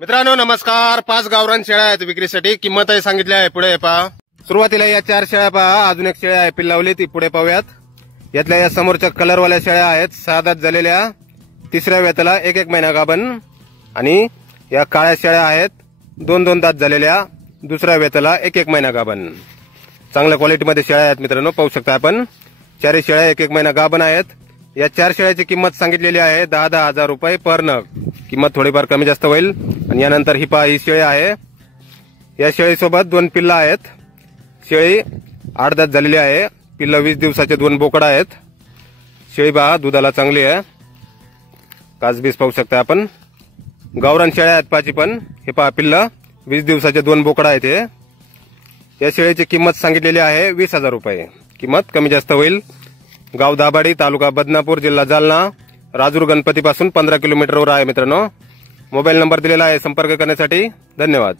मित्रांनो नमस्कार। 5 गावरान शेळ्या आहेत विक्रीसाठी। किंमत आहे सांगितली आहे पुढे पहा। सुरुवातीला या 4 शेळ्या पहा, अजून एक शेळ्या आहे पिल्लावली ती पुढे पाहूयात। यातल्या या समोरच्या कलरवाल्या शेळ्या आहेत 6 दात झालेल्या, तिसऱ्या वेताला 1 महिना गाभण, आणि या काळ्या शेळ्या आहेत 2 दात झालेल्या, दुसऱ्या वेताला 1 महिना गाभण। चांगल्या क्वालिटीमध्ये शेळ्या आहेत मित्रांनो, पाहू शकता आपण। 4 शेळ्या 1 महिना गाभण आहेत। या 4 शेळ्याची किंमत सांगितलेली आहे 10,000 रुपये पर नग। किंमत थोडीफार कमी जास्त होईल। आणि यानंतर ही पहा, ही शेळी आहे। या शेळीसोबत 2 पिल्ला आहेत। शेळी 8 दात झालेली आहे, पिल्ला 20 दिवसाचे 2 बोकड आहेत। शेळी पहा दुधाला चांगली आहे, कासबीस पाहू शकता आपण। गावरान शेळ्या आहेत पाची पण। हे पहा पिल्ला 20 दिवसाचे 2 बोकड आहेत हे। या शेळीची किंमत सांगितलेली आहे 20,000 रुपये। किंमत कमी जास्त होईल। गाव दाभाडी, तालुका बदनापूर, जिल्हा जालना, राजूर गणपतीपासून 15 किलोमीटरवर आहे मित्रांनो। मोबाईल नंबर दिलेला आहे संपर्क करण्यासाठी। धन्यवाद।